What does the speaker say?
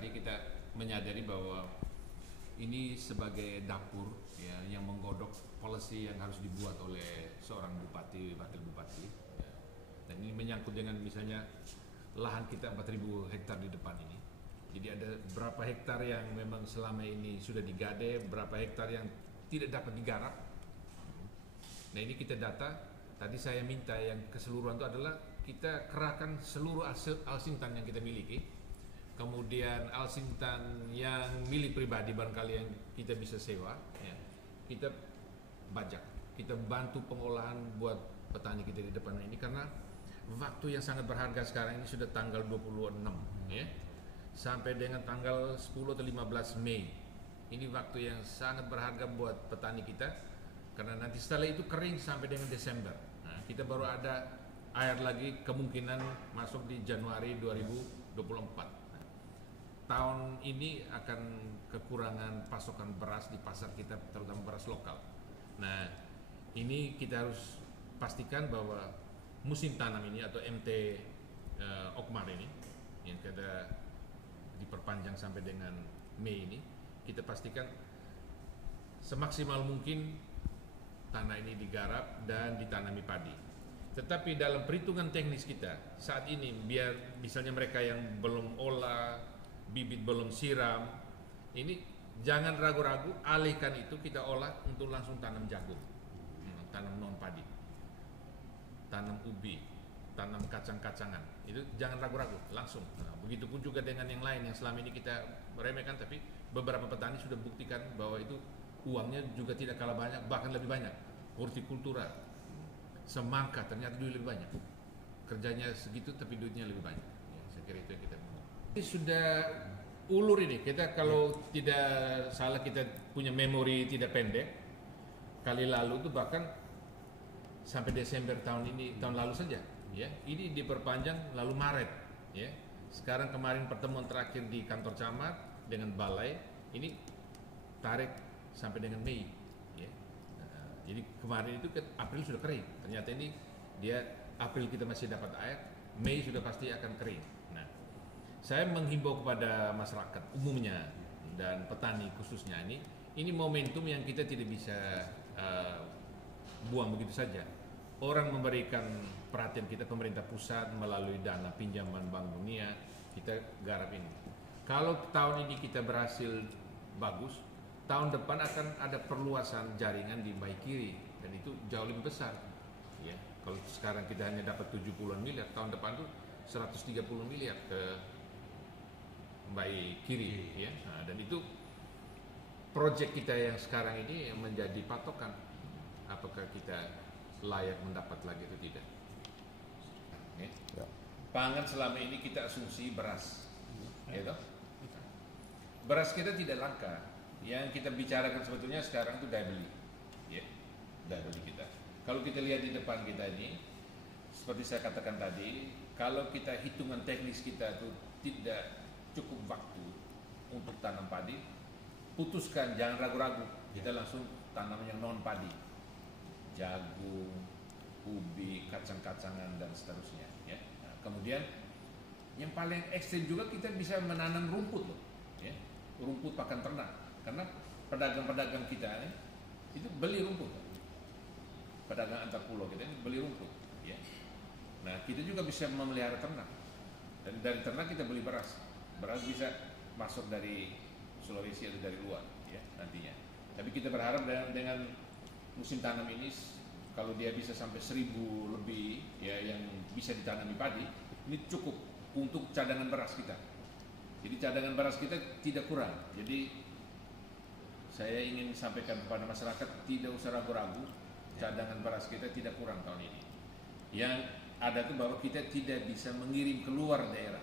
tadi kita menyadari bahwa ini sebagai dapur ya, yang menggodok policy yang harus dibuat oleh seorang bupati, wakil bupati ya. Dan ini menyangkut dengan misalnya lahan kita 4.000 hektar di depan ini. Jadi ada berapa hektar yang memang selama ini sudah digade, berapa hektar yang tidak dapat digarap. Nah ini kita data. Tadi saya minta yang keseluruhan itu adalah kita kerahkan seluruh alsintan yang kita miliki, kemudian alsintan yang milik pribadi barangkali yang kita bisa sewa, ya. Kita bajak, kita bantu pengolahan buat petani kita di depan ini karena waktu yang sangat berharga sekarang ini sudah tanggal 26, ya, sampai dengan tanggal 10 atau 15 Mei. Ini waktu yang sangat berharga buat petani kita karena nanti setelah itu kering sampai dengan Desember. Kita baru ada air lagi kemungkinan masuk di Januari 2024. Tahun ini akan kekurangan pasokan beras di pasar kita, terutama beras lokal. Nah, ini kita harus pastikan bahwa musim tanam ini atau MT Okmar ini yang kita diperpanjang sampai dengan Mei ini, kita pastikan semaksimal mungkin tanah ini digarap dan ditanami padi. Tetapi dalam perhitungan teknis kita saat ini, biar misalnya mereka yang belum olah, bibit belum siram, ini jangan ragu-ragu, alihkan itu kita olah untuk langsung tanam jagung, tanam non padi, tanam ubi, tanam kacang-kacangan. Itu jangan ragu-ragu, langsung. Nah, begitupun juga dengan yang lain yang selama ini kita meremehkan, tapi beberapa petani sudah buktikan bahwa itu uangnya juga tidak kalah banyak, bahkan lebih banyak. Hortikultura, semangka ternyata duit lebih banyak. Kerjanya segitu tapi duitnya lebih banyak. Ya, saya kira itu yang kita mau. Ini sudah ulur ini. Kita kalau tidak salah kita punya memori tidak pendek. Kali lalu itu bahkan sampai Desember tahun ini, tahun lalu saja. Ya, ini diperpanjang lalu Maret. Ya, sekarang kemarin pertemuan terakhir di kantor camat dengan balai ini tarik sampai dengan Mei, ya. Nah, jadi kemarin itu April sudah kering. Ternyata ini dia April kita masih dapat air, Mei sudah pasti akan kering. Nah, saya menghimbau kepada masyarakat umumnya dan petani khususnya ini momentum yang kita tidak bisa buang begitu saja. Orang memberikan perhatian kita, pemerintah pusat melalui dana pinjaman Bank Dunia, kita garap ini. Kalau tahun ini kita berhasil bagus, tahun depan akan ada perluasan jaringan di baik kiri dan itu jauh lebih besar. Ya, kalau sekarang kita hanya dapat 70-an miliar, tahun depan tuh 130 miliar ke baik kiri, ya. Nah, dan itu proyek kita yang sekarang ini yang menjadi patokan apakah kita layak mendapat lagi atau tidak. Ya. Ya. Pangan selama ini kita asumsi beras, ya toh? Beras kita tidak langka. Yang kita bicarakan sebetulnya sekarang itu daya beli, ya, daya beli kita. Kalau kita lihat di depan kita ini, seperti saya katakan tadi, kalau kita hitungan teknis kita itu tidak cukup waktu untuk tanam padi, putuskan, jangan ragu-ragu, kita langsung tanam yang non padi, jagung, ubi, kacang-kacangan dan seterusnya. Ya. Nah, kemudian yang paling ekstrim juga kita bisa menanam rumput, loh, ya, rumput pakan ternak. Karena pedagang-pedagang kita ini itu beli rumput, pedagang antar pulau kita ini beli rumput, ya. Nah kita juga bisa memelihara ternak dan dari ternak kita beli beras bisa masuk dari Sulawesi atau dari luar, ya, nantinya. Tapi kita berharap dengan musim tanam ini kalau dia bisa sampai 1.000 lebih, ya, yang bisa ditanami padi, ini cukup untuk cadangan beras kita. Jadi cadangan beras kita tidak kurang. Jadi saya ingin sampaikan kepada masyarakat tidak usah ragu-ragu, cadangan beras kita tidak kurang tahun ini. Yang ada itu bahwa kita tidak bisa mengirim keluar daerah.